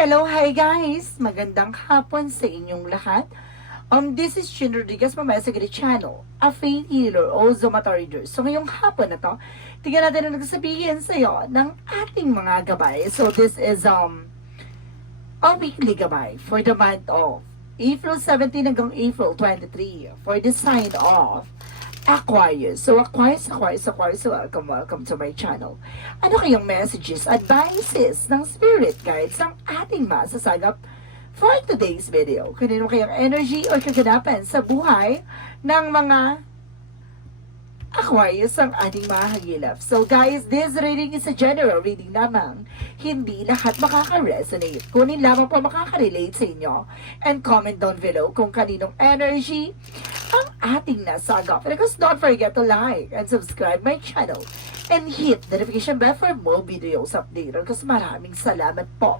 Hello, hi guys! Magandang hapon sa inyong lahat. Um, this is Chin Rodriguez from Mesagari Channel, a faith healer o Zomata reader. So ngayong hapon na to, tingnan natin ang nagsasabihin sa iyo ng ating mga gabay. So this is um a weekly gabay for the month of April 17 hanggang April 23 for the sign of Aquarius. So Aquarius, Aquarius, Aquarius, welcome, welcome to my channel. Ano kayong messages, advices ng spirit guides ng ating masasagap for today's video? Kanino kayang energy o kaganapan sa buhay ng mga Aquarius ang ating mga hagilap. So guys, this reading is a general reading lamang. Hindi lahat makaka-resonate. Kunin lamang po makaka-relate sa inyo. And comment down below kung kaninong energy ang ating nasagap. And of course, don't forget to like and subscribe my channel. And hit the notification bell for more videos updated. Kasi maraming salamat po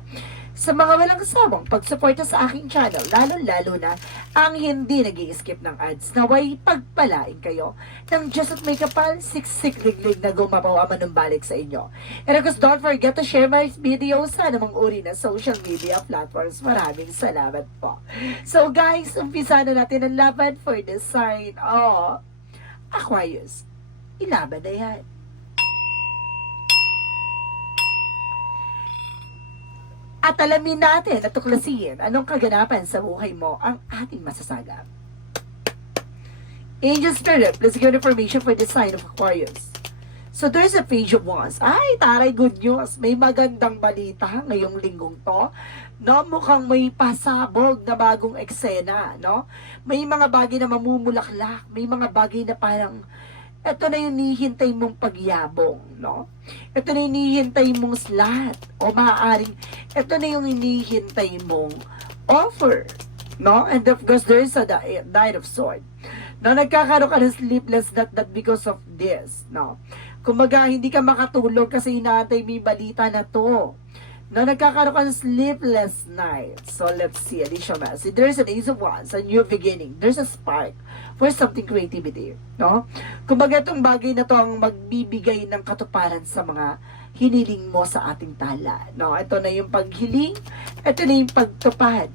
sa mga walang sawang pagsuporta sa aking channel, lalo-lalo na ang hindi nag skip ng ads naway pagpalain kayo ng Diyos at may kapal, siksik-liglig na gumapawa manumbalik sa inyo. And of course, don't forget to share my video sa anumang uri na social media platforms. Maraming salamat po. So guys, umpisa na natin ang laban for the sign of Aquarius. Ilaban na yan. At alamin natin at tuklasin anong kaganapan sa buhay mo ang ating masasagap. Angel Spirit, please give information for the sign of Aquarius. So there's a page of wands. Ay, taray, good news. May magandang balita ngayong linggong to. No, mukhang may pasabog na bagong eksena, no? May mga bagay na mamumulaklak, may mga bagay na parang ito na yung nihintay mong pagyabong, no? Ito na yung nihintay mong slat. O maaaring, ito na yung hinihintay mong offer, no? And of course, there is a Knight of Sword. No, nagkakaroon ka ng sleepless not, not because of this, no? Kumbaga, hindi ka makatulog kasi inaantay may balita na to. No, nagkakaroon ka ng sleepless night. So, let's see. Additional message. There's an Ace of Wands, a new beginning. There's a spark for something creativity. No? Kumbaga, itong bagay na to ang magbibigay ng katuparan sa mga hiniling mo sa ating tala. No? Ito na yung paghiling. Ito na yung pagtupad.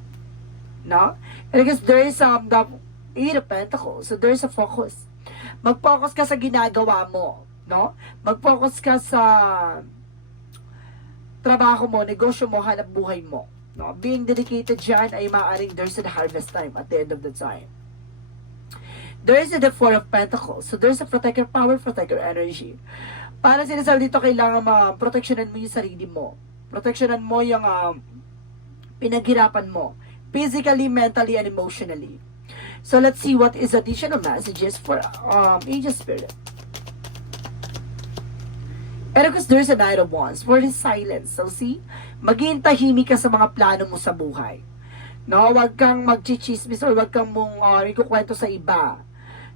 No? And I guess there is um, the Eight of Pentacles. So, there's a focus. Mag-focus ka sa ginagawa mo. No? Mag-focus ka sa trabaho mo, negosyo mo, hanap buhay mo. No? Being dedicated dyan ay maaaring there's a harvest time at the end of the time. There is the Four of Pentacles. So there's a protector power, protector energy. Para sinasabi dito, kailangan ma-protectionan mo yung sarili mo. Protectionan mo yung um, pinaghirapan mo. Physically, mentally, and emotionally. So let's see what is additional messages for um, Angel Spirit. Pero because there's a Knight of Wands, for the silence. So see, maging tahimik ka sa mga plano mo sa buhay. No, wag kang magchichismis or wag kang mong uh, ikukwento sa iba.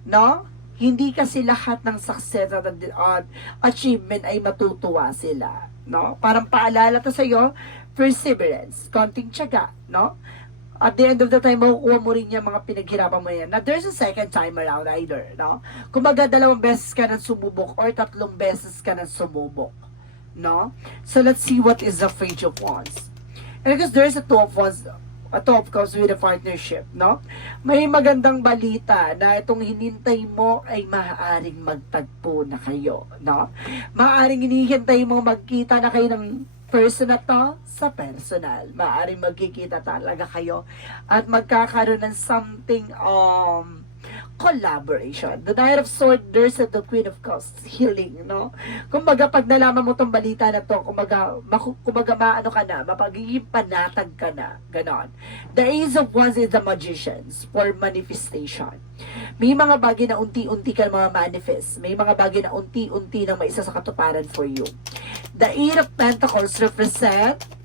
No? Hindi kasi lahat ng success at uh, achievement ay matutuwa sila. No? Parang paalala to sa iyo, perseverance, konting tiyaga, no? At the end of the time, makukuha mo rin yung mga pinaghirapan mo yan. Na there's a second time around either, no? Kumbaga, dalawang beses ka nang sumubok or tatlong beses ka nang sumubok, no? So, let's see what is the Page of Wands. And because there's a Two of Wands, a Two of Cups with a partnership, no? May magandang balita na itong hinintay mo ay maaaring magtagpo na kayo, no? Maaaring hinihintay mo magkita na kayo ng person na to sa personal. Maaaring magkikita talaga kayo at magkakaroon ng something um collaboration. The Knight of Swords, there's the Queen of Cups, healing, no? Kumbaga, pag nalaman mo tong balita na to, kumbaga, maku, kumbaga maano ka na, mapagiging panatag ka na, ganon. The Ace of Wands is the Magicians for manifestation. May mga bagay na unti-unti ka mga manifest. May mga bagay na unti-unti na maisa sa katuparan for you. The Eight of Pentacles represent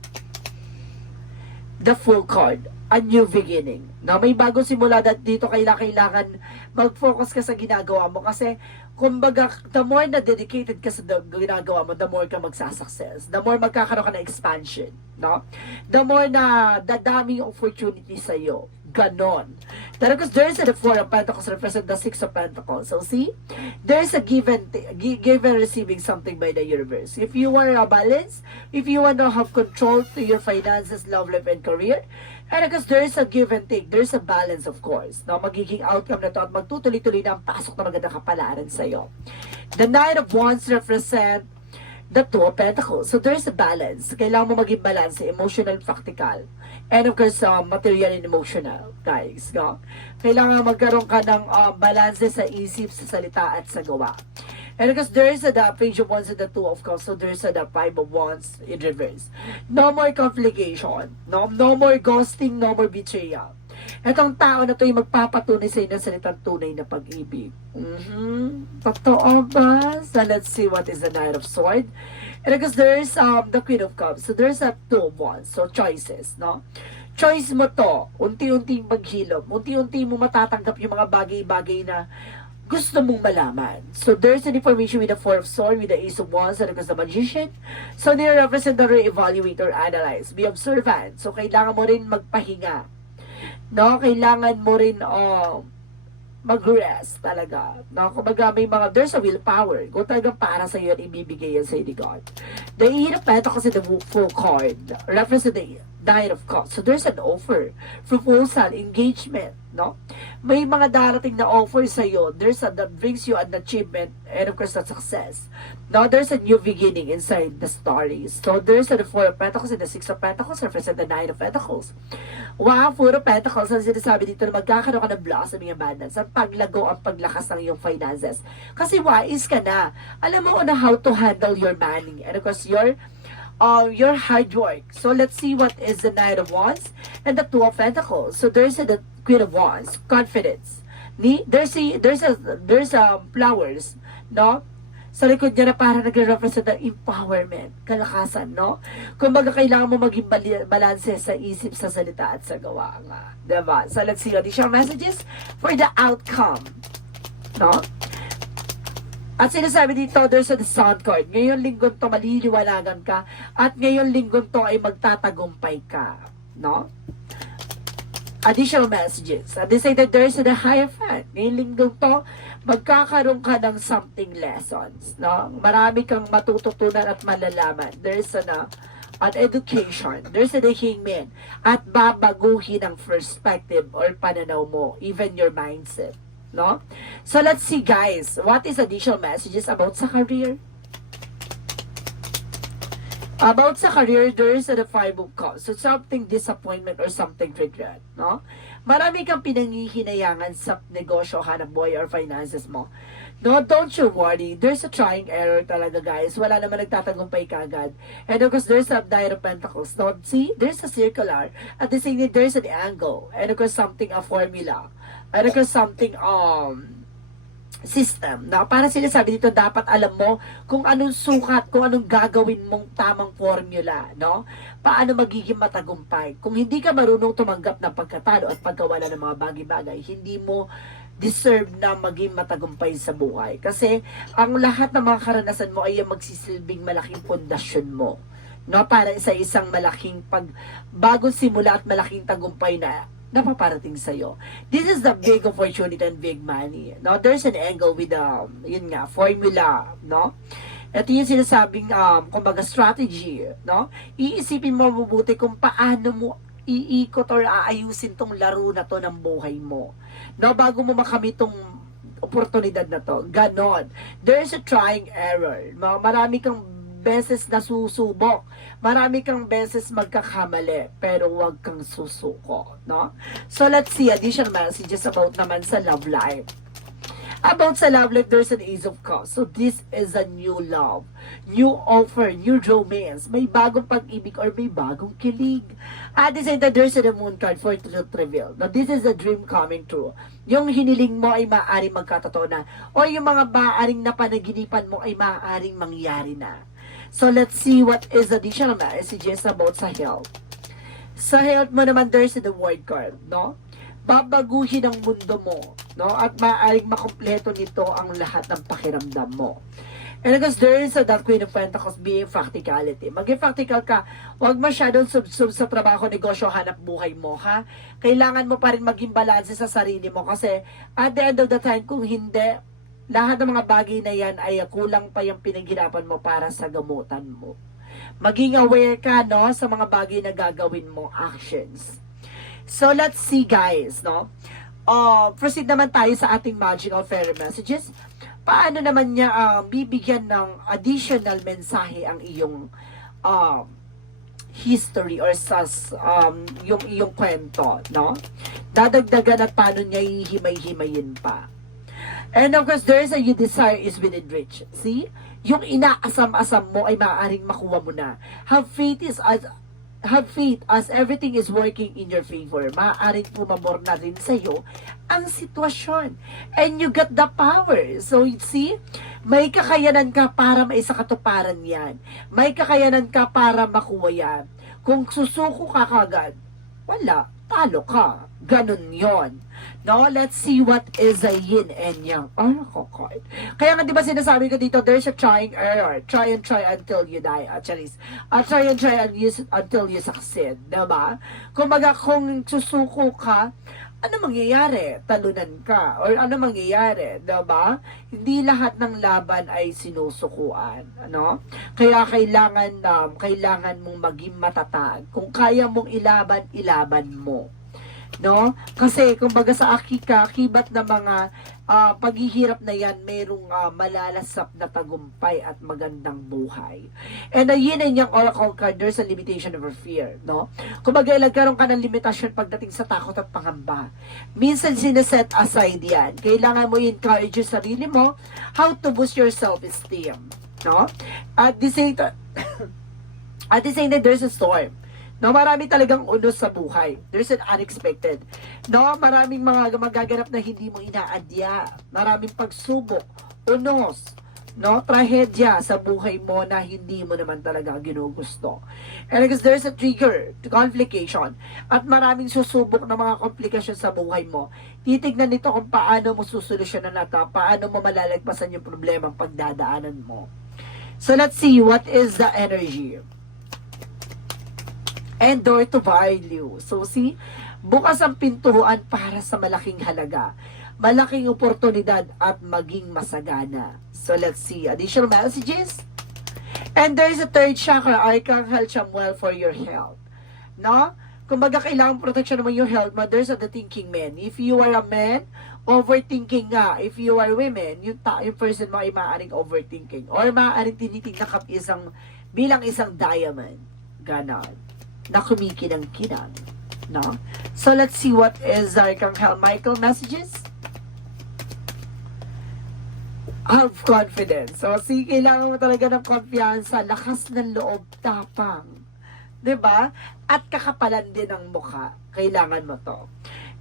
the full card, a new beginning. Na may bagong simula at dito kailangan mag-focus ka sa ginagawa mo kasi kumbaga the more na dedicated ka sa ginagawa mo, the more ka magsasuccess. The more magkakaroon ka ng expansion, no? The more na dadami yung opportunity sa iyo. Ganon. Because there's the Four of Pentacles represent the Six of Pentacles. So see, there's a give and, t- gi- give and receiving something by the universe. If you want a balance, if you want to have control to your finances, love life, and career, and because there's a give and take, there's a balance of course. No, magiging outcome na to at magtutuloy-tuloy na ang pasok na magandang kapalaran sa'yo. The Knight of Wands represent the Two of Pentacles. So there's a balance. Kailangan mo maging balance, emotional, practical. And of course, um, material and emotional, guys. No? Kailangan magkaroon ka ng um, balance sa isip, sa salita, at sa gawa. And because there is a the page of wands and the two of cups, so there is a the five of wands in reverse. No more complication. No, no more ghosting, no more betrayal. Itong tao na to yung magpapatunay sa inyo ng salitang tunay na pag-ibig. Mhm. Totoo ba? So let's see what is the Knight of Sword. And because there's um, the Queen of Cups. So there's a two wands. So choices, no? Choice mo to. Unti-unting maghilom. Unti-unti mo matatanggap yung mga bagay-bagay na gusto mong malaman. So there's an information with the Four of Swords, with the Ace of Wands, and the Magician. So they represent the re-evaluate or analyze. Be observant. So kailangan mo rin magpahinga. No, kailangan mo rin oh, mag-rest talaga. No, kumbaga may mga, there's a willpower. Kung talagang para sa iyo at ibibigay yan sa ni God. Eight of Pentacles is the full card. To the Nine of Cups. So there's an offer, proposal, engagement, no? May mga darating na offer sa iyo. There's a, that brings you an achievement and of course a success. No, there's a new beginning inside the story. So there's a the Four of Pentacles and the Six of Pentacles represent the Nine of Pentacles. Wow, Four of Pentacles, ang sinasabi dito na magkakaroon ka ng blossoming abundance, ang paglago, ang paglakas ng iyong finances. Kasi wise ka na. Alam mo na how to handle your money. And of course, your uh, your hard work. So let's see what is the Knight of Wands and the Two of Pentacles. So there's a, the Queen of Wands, confidence. Ni, there's a, there's a, there's a flowers, no? Sa likod niya na para nagre-represent ng empowerment, kalakasan, no? Kumbaga, kailangan mo maging balanse sa isip, sa salita, at sa gawa nga. Diba? So, let's see additional messages for the outcome. No? At sinasabi dito, there's a sound card. Ngayon linggo to maliliwanagan ka at ngayon linggo to ay magtatagumpay ka. No? Additional messages. At they say that there's a higher fan. Ngayon linggo to, magkakaroon ka ng something lessons. No? Marami kang matututunan at malalaman. There's a na, an education. There's a hingman. At babaguhin ang perspective or pananaw mo. Even your mindset no? So let's see guys, what is additional messages about sa career? About sa career, there is the five of cups. So something disappointment or something regret, no? Marami kang pinangihinayangan sa negosyo, hanap buhay or finances mo. No, don't you worry. There's a trying error talaga, guys. Wala naman nagtatagumpay kagad. And of course, there's a of Pentacles. No, see? There's a circular. At the same time, there's an angle. And of course, something, a formula. And of course, something, um, system na para sinasabi dito dapat alam mo kung anong sukat, kung anong gagawin mong tamang formula, no? Paano magiging matagumpay. Kung hindi ka marunong tumanggap ng pagkatalo at pagkawala ng mga bagay-bagay, hindi mo deserve na maging matagumpay sa buhay. Kasi ang lahat ng mga karanasan mo ay magsisilbing malaking pundasyon mo. No, para sa isang malaking pag bagong simula at malaking tagumpay na napaparating sa iyo. This is the big opportunity and big money. No, there's an angle with um, yun nga, formula, no? Ito yung sinasabing, um, kumbaga, strategy, no? Iisipin mo mabuti kung paano mo iikot or aayusin tong laro na to ng buhay mo. No, bago mo makamit tong oportunidad na to. Ganon. There's a trying error. Marami kang beses na susubok. Marami kang beses magkakamali, pero huwag kang susuko, no? So, let's see additional messages about naman sa love life. About sa love life, there's an ace of cups. So, this is a new love. New offer, new romance. May bagong pag-ibig or may bagong kilig. At the same time, there's a moon card for truth reveal. Now, this is a dream coming true. Yung hiniling mo ay maaaring magkatotoo na. O yung mga maaaring napanaginipan mo ay maaaring mangyari na. So, let's see what is additional messages about sa health. Sa health mo naman, there's the word card, no? Babaguhin ang mundo mo, no? At maaaring makompleto nito ang lahat ng pakiramdam mo. And because there is a that Queen of Pentacles being practicality. Maging practical ka, huwag masyadong sub-sub sa trabaho, negosyo, hanap buhay mo, ha? Kailangan mo pa rin maging balanse sa sarili mo kasi at the end of the time, kung hindi, lahat ng mga bagay na yan ay kulang pa yung pinaghirapan mo para sa gamutan mo. Maging aware ka, no, sa mga bagay na gagawin mo, actions. So, let's see, guys, no? Uh, proceed naman tayo sa ating magical fairy messages. Paano naman niya uh, bibigyan ng additional mensahe ang iyong um, history or sa um, yung iyong kwento, no? Dadagdagan at paano niya hihimay-himayin pa. And of course, there is a you desire is within reach. See? Yung inaasam-asam mo ay maaaring makuha mo na. Have faith is as have faith as everything is working in your favor. Maaaring pumabor na rin sa'yo ang sitwasyon. And you got the power. So, you see, may kakayanan ka para maisakatuparan yan. May kakayanan ka para makuha yan. Kung susuko ka kagad, wala, talo ka. Ganun yon. No, let's see what is a yin and yang oracle card. Kaya nga 'di ba sinasabi ko dito, there's a trying error. Try and try until you die. Actually, uh, try and try and use until you succeed, 'di ba? Kumbaga kung susuko ka, ano mangyayari? Talunan ka or ano mangyayari, 'di ba? Hindi lahat ng laban ay sinusukuan, ano? Kaya kailangan um, kailangan mong maging matatag. Kung kaya mong ilaban, ilaban mo no? Kasi kumbaga sa akika, kibat na mga ah, paghihirap na yan, merong ah, malalasap na tagumpay at magandang buhay. And uh, yun ang yung oracle card, there's a limitation of fear, no? Kumbaga, nagkaroon ka ng limitasyon pagdating sa takot at pangamba. Minsan sineset aside yan. Kailangan mo encourage yung sarili mo how to boost your self-esteem, no? At the same time, at the same time, there's a storm. No, marami talagang unos sa buhay. There's an unexpected. No, maraming mga magaganap na hindi mo inaadya. Maraming pagsubok, unos, no, trahedya sa buhay mo na hindi mo naman talaga ginugusto. And because there's a trigger to complication at maraming susubok na mga komplikasyon sa buhay mo. Titignan nito kung paano mo susolusyonan na ito, paano mo malalagpasan yung problemang pagdadaanan mo. So let's see what is the energy and door to value. So see, bukas ang pintuan para sa malaking halaga, malaking oportunidad at maging masagana. So let's see additional messages. And there is a third chakra, Archangel Chamuel for your health. No? Kumbaga, kailangan protection naman yung health mo. There's the thinking man. If you are a man, overthinking nga. If you are women, yung, ta- yung person mo ay maaaring overthinking. Or maaaring tinitignan ka isang, bilang isang diamond. Ganon na kumikinang-kinang. No? So, let's see what is Archangel Michael messages. Have confidence. So, see, kailangan mo talaga ng kumpiyansa, lakas ng loob, tapang. 'Di ba? At kakapalan din ng mukha. Kailangan mo to.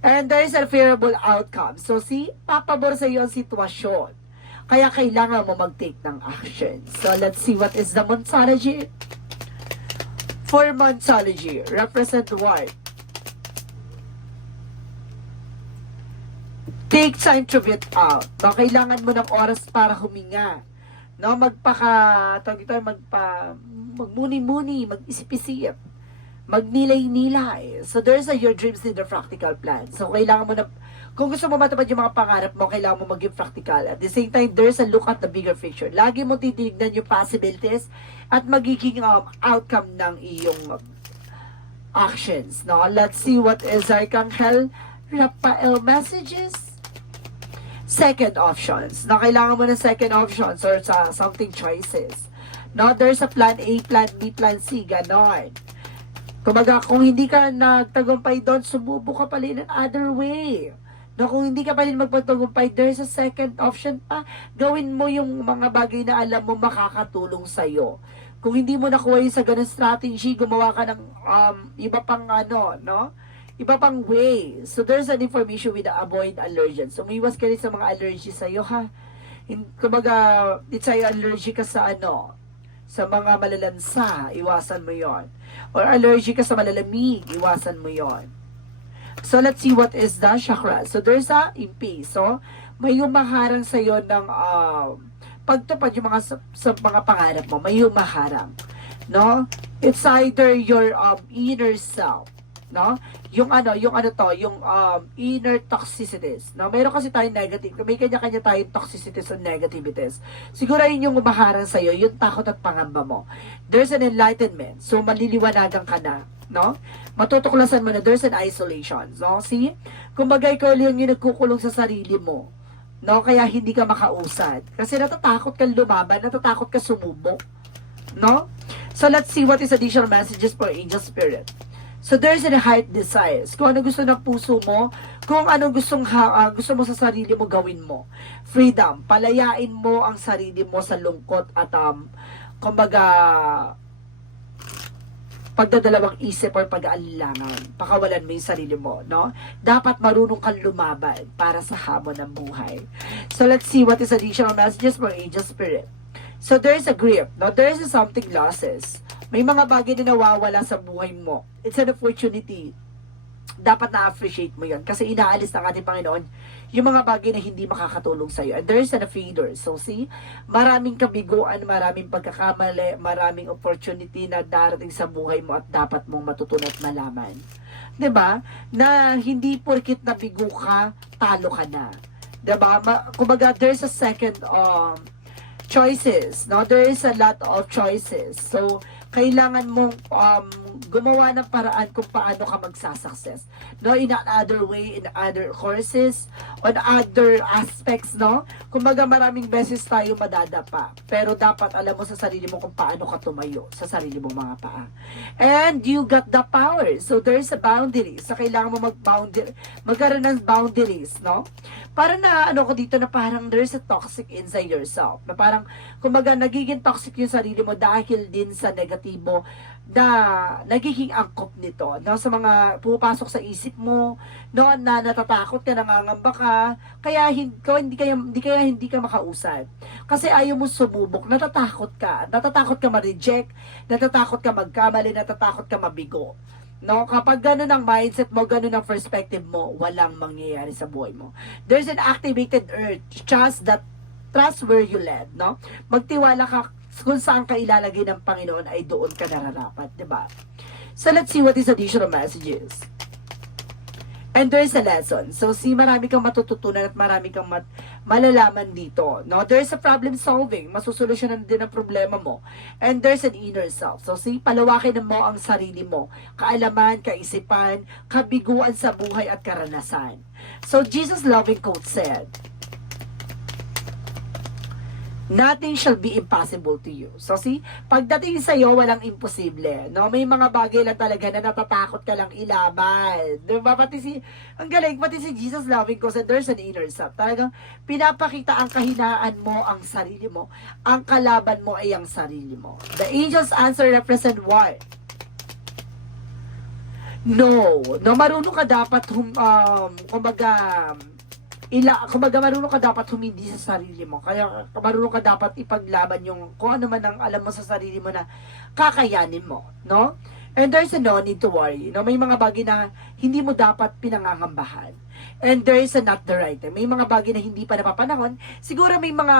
And there is a favorable outcome. So, see, papabor sa iyo ang sitwasyon. Kaya kailangan mo mag-take ng action. So, let's see what is the Monsology. For Monsology, represent what? Take time to breathe out. No, kailangan mo ng oras para huminga. No, magpaka, tawag ito, magpa, magmuni-muni, mag-isip-isip, magnilay-nilay. So, there's a your dreams need a practical plan. So, kailangan mo na, kung gusto mo matupad yung mga pangarap mo, kailangan mo maging practical. At the same time, there's a look at the bigger picture. Lagi mo titignan yung possibilities at magiging um, outcome ng iyong um, actions. No? Let's see what is Archangel Raphael messages. Second options. Na kailangan mo ng second options or sa something choices. No, there's a plan A, plan B, plan C, ganon. Kumbaga, kung hindi ka nagtagumpay doon, sumubo ka pala in another way. No, kung hindi ka pa rin magpatagumpay, there's a second option pa. Gawin mo yung mga bagay na alam mo makakatulong sa'yo. Kung hindi mo nakuha yung sa ganun strategy, gumawa ka ng um, iba pang ano, no? Iba pang way. So, there's an information with the avoid allergens. Umiwas ka rin sa mga allergy sa'yo, ha? In, kumbaga, it's sa'yo allergy ka sa ano, sa mga malalansa, iwasan mo yon. Or allergy ka sa malalamig, iwasan mo yon. So, let's see what is the chakra. So, there's a impi. So, may umaharang sa'yo ng uh, pagtupad yung mga sa, sa mga pangarap mo, may humaharang. No? It's either your um, inner self, no? Yung ano, yung ano to, yung um, inner toxicities. No? Meron kasi tayong negative, may kanya-kanya tayong toxicities and negativities. Siguro yun yung umaharang sa'yo, yung takot at pangamba mo. There's an enlightenment. So, maliliwanagan ka na. No? Matutuklasan mo na there's an isolation. No? See? Kumbaga, ikaw lang yung nagkukulong sa sarili mo. No? Kaya hindi ka makausad. Kasi natatakot kang lumaban, natatakot ka sumubok. No? So, let's see what is additional messages for angel spirit. So there's a heart desires. Kung ano gusto ng puso mo, kung ano gustong ah, gusto mo sa sarili mo gawin mo. Freedom. Palayain mo ang sarili mo sa lungkot at um kumbaga pagdadalawang isip or pag-aalilangan. Pakawalan mo yung sarili mo, no? Dapat marunong kang lumaban para sa hamon ng buhay. So let's see what is additional messages for angel spirit. So there's a grief, no? There's a something losses. May mga bagay na nawawala sa buhay mo. It's an opportunity. Dapat na-appreciate mo yon kasi inaalis ng ating Panginoon yung mga bagay na hindi makakatulong sa iyo. And there's an failure. So see, maraming kabiguan, maraming pagkakamali, maraming opportunity na darating sa buhay mo at dapat mong matutunan at malaman. ba? Na hindi porkit nabigo ka, talo ka na. ba? Ma- kumbaga there's a second um choices, no? There is a lot of choices. So, kailangan mong um, gumawa ng paraan kung paano ka magsasucess. No, in another way, in other courses, on other aspects, no? Kumbaga maraming beses tayo madadapa. Pero dapat alam mo sa sarili mo kung paano ka tumayo sa sarili mong mga paa. And you got the power. So there's a boundary. So kailangan mo mag-boundary, magkaroon ng boundaries, no? Para na ano ko dito na parang there's a toxic inside yourself. Na parang kumbaga nagiging toxic yung sarili mo dahil din sa negatibo na nagiging angkop nito. No sa mga pumapasok sa isip mo no na natatakot ka nangangamba ka kaya hindi hindi kaya hindi kaya hindi ka makausad. Kasi ayaw mo sumubok natatakot ka. Natatakot ka ma-reject natatakot ka magkamali natatakot ka mabigo No, kapag ganun ang mindset mo, ganun ang perspective mo, walang mangyayari sa buhay mo. There's an activated urge, trust that trust where you led, no? Magtiwala ka kung saan ka ilalagay ng Panginoon ay doon ka nararapat, 'di ba? So let's see what is additional messages. And there's a lesson. So, see, marami kang matututunan at marami kang mat- malalaman dito. No? There's a problem solving. Masusolusyonan din ang problema mo. And there's an inner self. So, see, palawakin mo ang sarili mo. Kaalaman, kaisipan, kabiguan sa buhay at karanasan. So, Jesus' loving quote said, Nothing shall be impossible to you. So see, pagdating sa iyo walang imposible, no? May mga bagay lang talaga na natatakot ka lang ilaban. 'Di ba? Pati si ang galing pati si Jesus loving ko said there's an inner self. Talagang pinapakita ang kahinaan mo ang sarili mo. Ang kalaban mo ay ang sarili mo. The angel's answer represent what? No, no marunong ka dapat hum, um, kumbaga ila kumbaga marunong ka dapat humindi sa sarili mo. Kaya marunong ka dapat ipaglaban yung kung ano man ang alam mo sa sarili mo na kakayanin mo, no? And there's a no need to worry. No? May mga bagay na hindi mo dapat pinangangambahan. And there is a not the right time. May mga bagay na hindi pa napapanahon. Siguro may mga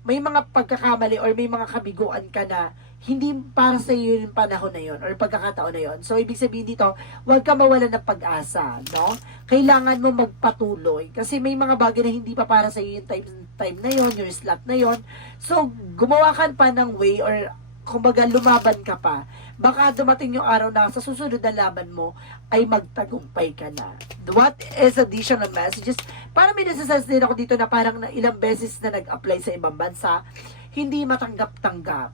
may mga pagkakamali or may mga kabiguan ka na hindi para sa iyo yung panahon na yon or pagkakataon na yon. So, ibig sabihin dito, huwag ka mawala ng pag-asa, no? Kailangan mo magpatuloy kasi may mga bagay na hindi pa para sa iyo yung time, time na yon, yung slot na yon. So, gumawa ka pa ng way or kumbaga lumaban ka pa. Baka dumating yung araw na sa susunod na laban mo ay magtagumpay ka na. What is additional messages? Para may nasasense din ako dito na parang na ilang beses na nag-apply sa ibang bansa, hindi matanggap-tanggap.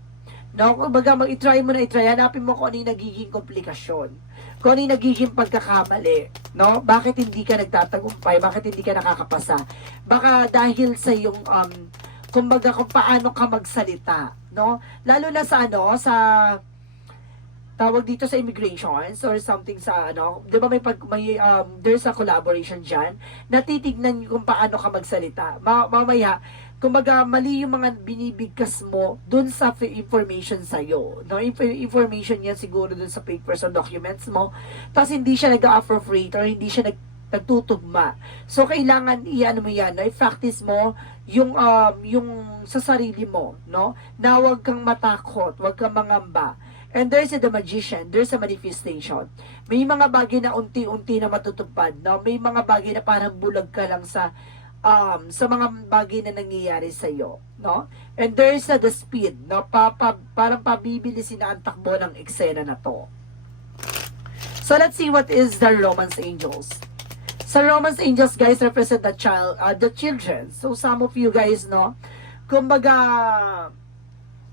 No, kumbaga mag-try mo na i-try, hanapin mo kung ano yung nagiging komplikasyon. Kung ano yung nagiging pagkakamali. No? Bakit hindi ka nagtatagumpay? Bakit hindi ka nakakapasa? Baka dahil sa yung, um, kumbaga kung paano ka magsalita. No? Lalo na sa ano, sa tawag dito sa immigrations or something sa ano, 'di ba may pag may um, there's a collaboration diyan na titignan kung paano ka magsalita. Ma- mamaya kumbaga mali yung mga binibigkas mo dun sa information sa iyo. No, Inf- information yan siguro dun sa papers or documents mo. Tapos hindi siya nag-appropriate or hindi siya nag nagtutugma. So, kailangan iyan mo yan, no? i-practice mo yung, um, yung sa sarili mo, no? Na huwag kang matakot, huwag kang mangamba. And there's the magician, there's a manifestation. May mga bagay na unti-unti na matutupad, no? May mga bagay na parang bulag ka lang sa um, sa mga bagay na nangyayari sa iyo, no? And there's the speed, no? Pa, pa, parang pabibilisin na ang takbo ng eksena na to. So let's see what is the Romance Angels. Sa Romance Angels, guys, represent the child, uh, the children. So some of you guys, no, kumbaga,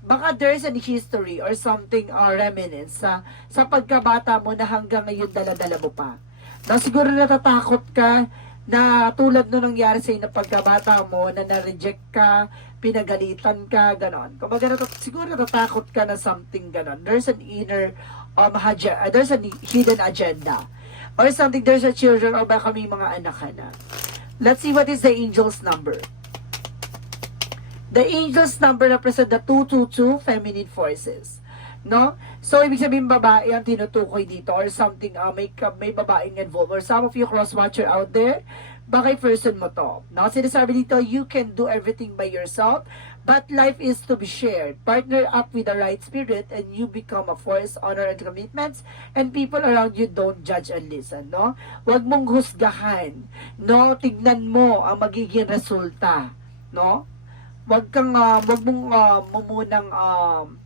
baka there's an history or something or remnants sa, sa pagkabata mo na hanggang ngayon daladala mo pa. Na siguro natatakot ka na tulad nung nangyari sa na pagkabata mo na na-reject ka, pinagalitan ka, ganon. Kumbaga, natat- siguro natatakot ka na something ganon. There's an inner, um, uh, there's a hidden agenda. Or something, there's a children or baka may mga anak ka na. Let's see what is the angel's number. The angel's number represent the 222 feminine forces. No? So, ibig sabihin babae ang tinutukoy dito or something, uh, may, may babaeng involved. Or some of you cross-watcher out there, baka person mo to. No? Sinasabi dito, you can do everything by yourself, but life is to be shared. Partner up with the right spirit and you become a force, honor, and commitments and people around you don't judge and listen. No? Huwag mong husgahan. No? Tignan mo ang magiging resulta. No? Wag kang uh, wag mong uh, mumunang um,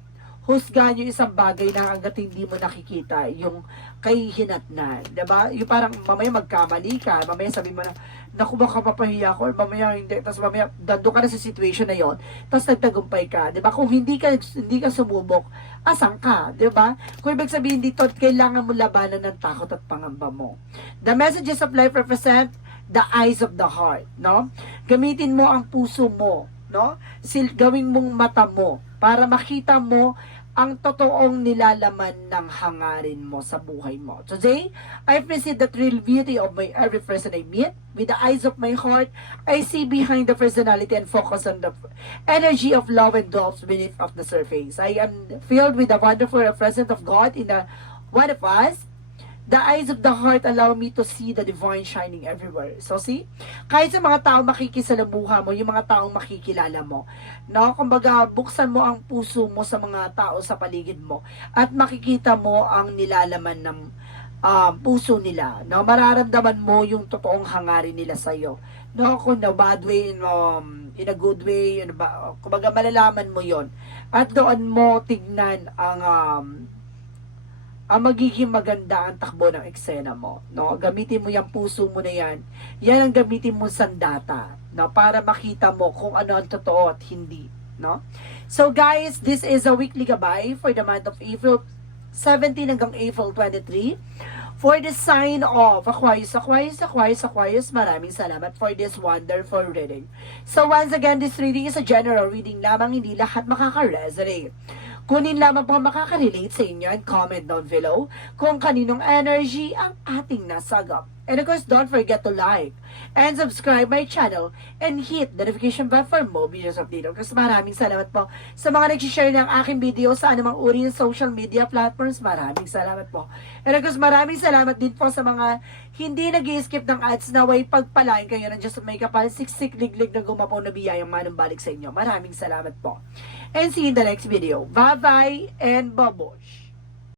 husgahan yung isang bagay na hanggat hindi mo nakikita yung kay hinatnan. 'di ba? Yung parang mamaya magkamali ka, mamaya sabi mo na, naku baka mapahiya ako, or mamaya hindi, tapos mamaya dando ka na sa situation na yon, tapos nagtagumpay ka, 'di ba? Kung hindi ka hindi ka sumubok, asang ka, 'di ba? Kung ibig sabihin dito, kailangan mo labanan ng takot at pangamba mo. The messages of life represent the eyes of the heart, no? Gamitin mo ang puso mo, no? Sil gawing mong mata mo para makita mo ang totoong nilalaman ng hangarin mo sa buhay mo. Today, I appreciate the real beauty of my every person I meet. With the eyes of my heart, I see behind the personality and focus on the energy of love and dwells beneath of the surface. I am filled with the wonderful presence of God in the one of us. The eyes of the heart allow me to see the divine shining everywhere. So see, kahit sa mga tao makikisalamuha mo, yung mga taong makikilala mo, no? Kumbaga, buksan mo ang puso mo sa mga tao sa paligid mo at makikita mo ang nilalaman ng um, puso nila, no? Mararamdaman mo yung totoong hangarin nila sa iyo. No, kung na bad way, in, um, in a good way, ano ba, kumbaga malalaman mo yon At doon mo tignan ang um, ang magiging maganda ang takbo ng eksena mo. No? Gamitin mo yung puso mo na yan. Yan ang gamitin mo sandata. No? Para makita mo kung ano ang totoo at hindi. No? So guys, this is a weekly gabay for the month of April 17 hanggang April 23. For the sign of Aquarius, Aquarius, Aquarius, Aquarius, maraming salamat for this wonderful reading. So once again, this reading is a general reading lamang, hindi lahat makaka-resonate. Kunin lamang po makaka-relate sa inyo and comment down below kung kaninong energy ang ating nasagap. And of course, don't forget to like and subscribe my channel and hit the notification bell for more videos. Of course, maraming salamat po sa mga nag-share ng aking video sa anumang uri ng social media platforms. Maraming salamat po. And of course, maraming salamat din po sa mga hindi nag skip ng ads na way pagpalain kayo ng Diyos at may kapal siksik liglig na gumapaw na biyayang manumbalik sa inyo. Maraming salamat po. And see you in the next video. Bye-bye and babush!